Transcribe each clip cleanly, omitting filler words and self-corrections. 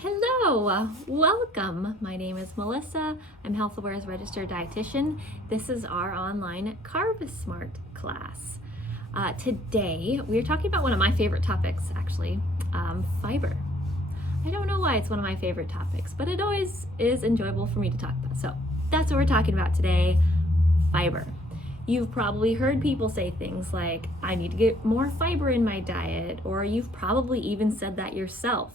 Hello, welcome. My name is Melissa. I'm HealthAware's registered dietitian. This is our online Carb Smart class. Today, we're talking about one of my favorite topics, actually, fiber. I don't know why it's one of my favorite topics, but it always is enjoyable for me to talk about. So that's what we're talking about today, fiber. You've probably heard people say things like, I need to get more fiber in my diet, or you've probably even said that yourself.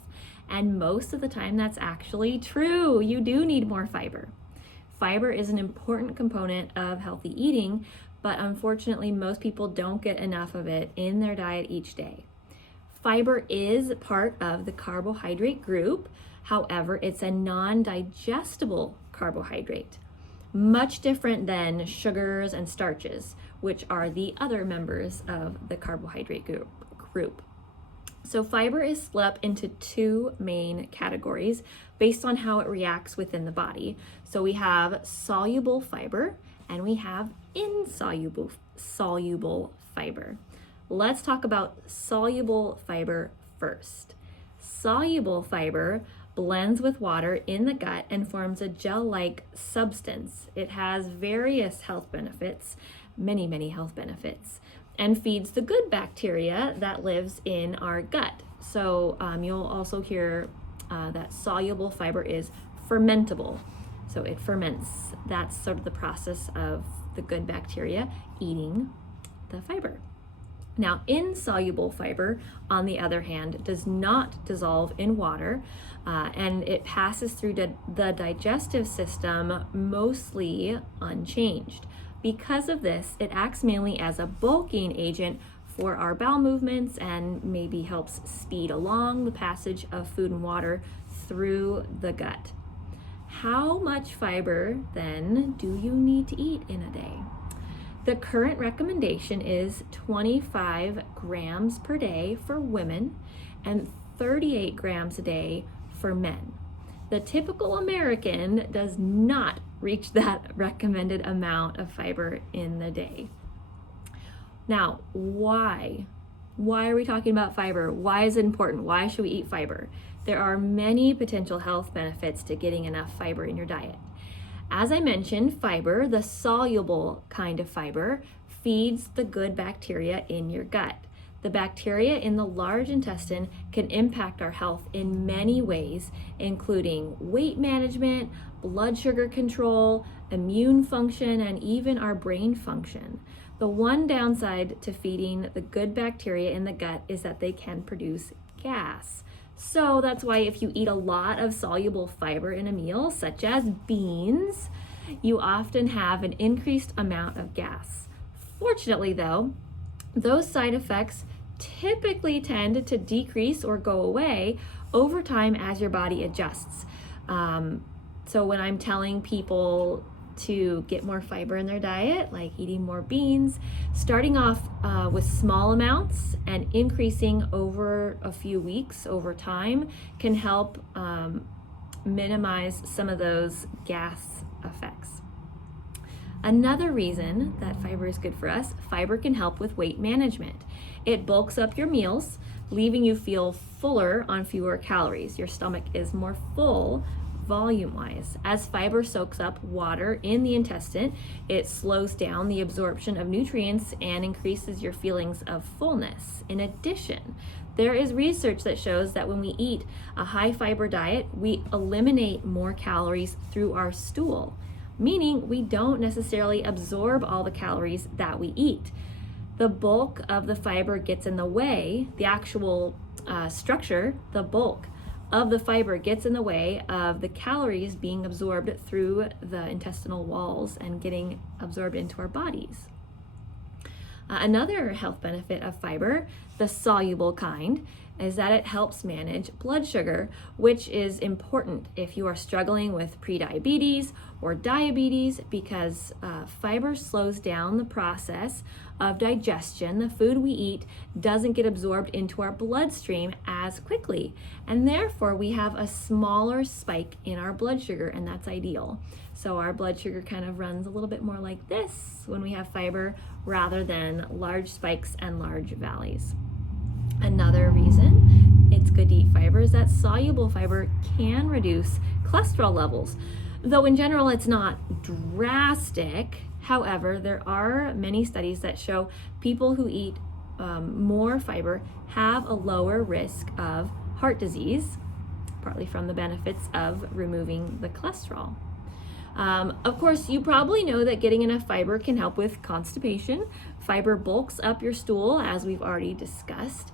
And most of the time that's actually true. You do need more fiber. Fiber is an important component of healthy eating, but unfortunately most people don't get enough of it in their diet each day. Fiber is part of the carbohydrate group. However, it's a non-digestible carbohydrate, much different than sugars and starches, which are the other members of the carbohydrate group. So fiber is split up into two main categories based on how it reacts within the body. So we have soluble fiber and we have insoluble fiber. Let's talk about soluble fiber first. Soluble fiber blends with water in the gut and forms a gel-like substance. It has various health benefits, many health benefits, and feeds the good bacteria that lives in our gut. So you'll also hear that soluble fiber is fermentable. So it ferments. That's sort of the process of the good bacteria eating the fiber. Now, insoluble fiber, on the other hand, does not dissolve in water, and it passes through the digestive system mostly unchanged. Because of this, it acts mainly as a bulking agent for our bowel movements and maybe helps speed along the passage of food and water through the gut. How much fiber then do you need to eat in a day? The current recommendation is 25 grams per day for women and 38 grams a day for men. The typical American does not reach that recommended amount of fiber in the day. Now, why? Why are we talking about fiber? Why is it important? Why should we eat fiber? There are many potential health benefits to getting enough fiber in your diet. As I mentioned, fiber, the soluble kind of fiber, feeds the good bacteria in your gut. The bacteria in the large intestine can impact our health in many ways, including weight management, blood sugar control, immune function, and even our brain function. The one downside to feeding the good bacteria in the gut is that they can produce gas. So that's why if you eat a lot of soluble fiber in a meal, such as beans, you often have an increased amount of gas. Fortunately though, those side effects typically tend to decrease or go away over time as your body adjusts. So when I'm telling people to get more fiber in their diet, like eating more beans, starting off with small amounts and increasing over a few weeks over time can help minimize some of those gas effects. Another reason that fiber is good for us, fiber can help with weight management. It bulks up your meals, leaving you feel fuller on fewer calories. Your stomach is more full volume-wise. As fiber soaks up water in the intestine, it slows down the absorption of nutrients and increases your feelings of fullness. In addition, there is research that shows that when we eat a high fiber diet, we eliminate more calories through our stool, meaning we don't necessarily absorb all the calories that we eat. The bulk of the fiber gets in the way, the actual structure, the bulk of the fiber gets in the way of the calories being absorbed through the intestinal walls and getting absorbed into our bodies. Another health benefit of fiber, the soluble kind, is that it helps manage blood sugar, which is important if you are struggling with prediabetes or diabetes, because fiber slows down the process of digestion. The food we eat doesn't get absorbed into our bloodstream as quickly, and therefore we have a smaller spike in our blood sugar, and that's ideal. So our blood sugar kind of runs a little bit more like this when we have fiber rather than large spikes and large valleys. Another reason it's good to eat fiber is that soluble fiber can reduce cholesterol levels. Though in general it's not drastic, however, there are many studies that show people who eat more fiber have a lower risk of heart disease, partly from the benefits of removing the cholesterol. Of course, you probably know that getting enough fiber can help with constipation. Fiber bulks up your stool, as we've already discussed,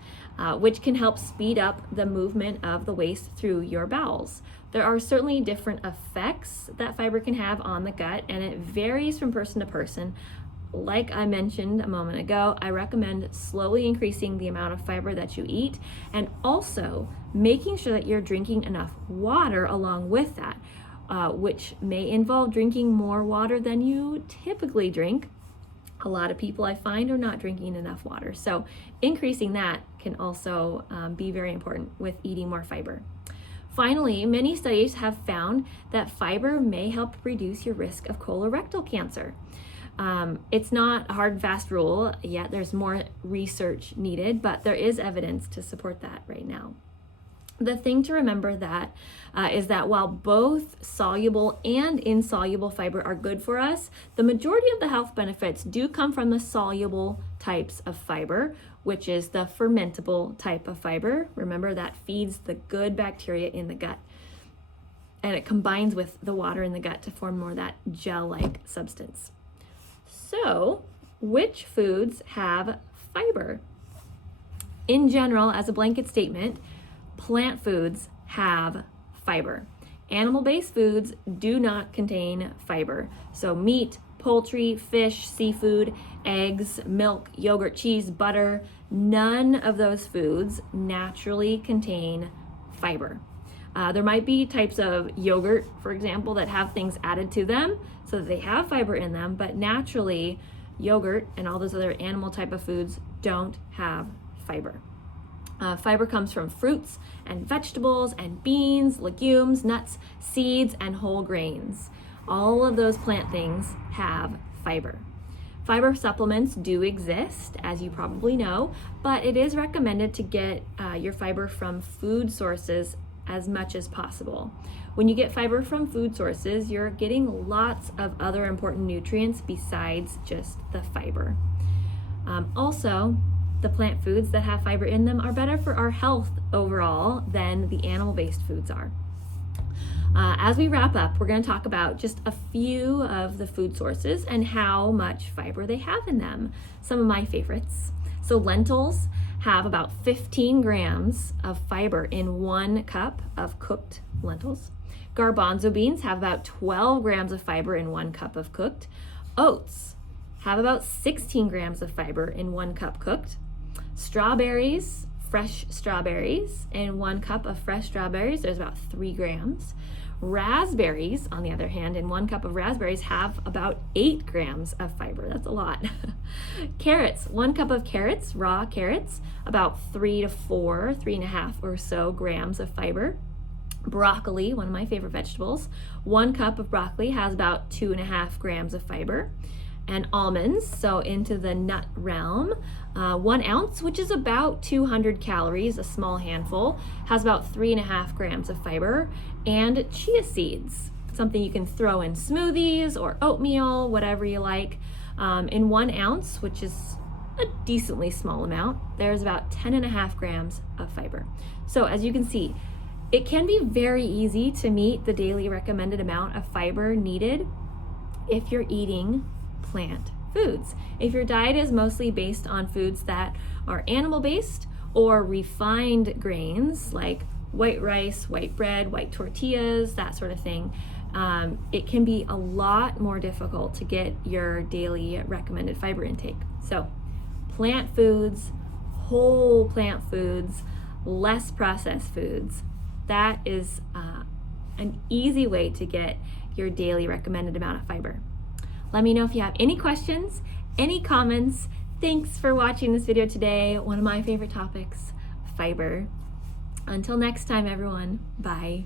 which can help speed up the movement of the waste through your bowels. There are certainly different effects that fiber can have on the gut, and it varies from person to person. Like I mentioned a moment ago, I recommend slowly increasing the amount of fiber that you eat, and also making sure that you're drinking enough water along with that, which may involve drinking more water than you typically drink. A lot of people I find are not drinking enough water, so increasing that can also be very important with eating more fiber. Finally, many studies have found that fiber may help reduce your risk of colorectal cancer. It's not a hard and fast rule yet. There's more research needed, but there is evidence to support that right now. The thing to remember is that while both soluble and insoluble fiber are good for us, the majority of the health benefits do come from the soluble types of fiber, which is the fermentable type of fiber. Remember, that feeds the good bacteria in the gut, and it combines with the water in the gut to form more of that gel-like substance. So, which foods have fiber? In general, as a blanket statement, plant foods have fiber. Animal-based foods do not contain fiber. So meat, poultry, fish, seafood, eggs, milk, yogurt, cheese, butter, none of those foods naturally contain fiber. There might be types of yogurt, for example, that have things added to them so that they have fiber in them, but naturally yogurt and all those other animal type of foods don't have fiber. Fiber comes from fruits and vegetables and beans, legumes, nuts, seeds, and whole grains. All of those plant things have fiber. Fiber supplements do exist, as you probably know, but it is recommended to get your fiber from food sources as much as possible. When you get fiber from food sources, you're getting lots of other important nutrients besides just the fiber. Also, the plant foods that have fiber in them are better for our health overall than the animal-based foods are. As we wrap up, we're going to talk about just a few of the food sources and how much fiber they have in them. Some of my favorites. So lentils have about 15 grams of fiber in 1 cup of cooked lentils. Garbanzo beans have about 12 grams of fiber in 1 cup of cooked. Oats have about 16 grams of fiber in 1 cup cooked. Strawberries, fresh strawberries, in 1 cup of fresh strawberries, there's about 3 grams. Raspberries, on the other hand, in 1 cup of raspberries have about 8 grams of fiber. That's a lot. Carrots, 1 cup of carrots, raw carrots, about 3.5 or so grams of fiber. Broccoli, one of my favorite vegetables, 1 cup of broccoli has about 2.5 grams of fiber. And almonds, so into the nut realm, 1 ounce, which is about 200 calories, a small handful, has about 3.5 grams of fiber. And chia seeds, something you can throw in smoothies or oatmeal, whatever you like. In 1 ounce, which is a decently small amount, there's about 10.5 grams of fiber. So as you can see, it can be very easy to meet the daily recommended amount of fiber needed if you're eating plant foods. If your diet is mostly based on foods that are animal-based or refined grains like white rice, white bread, white tortillas, that sort of thing, it can be a lot more difficult to get your daily recommended fiber intake. So plant foods, whole plant foods, less processed foods, that is an easy way to get your daily recommended amount of fiber. Let me know if you have any questions, any comments. Thanks for watching this video today. One of my favorite topics, fiber. Until next time, everyone, bye.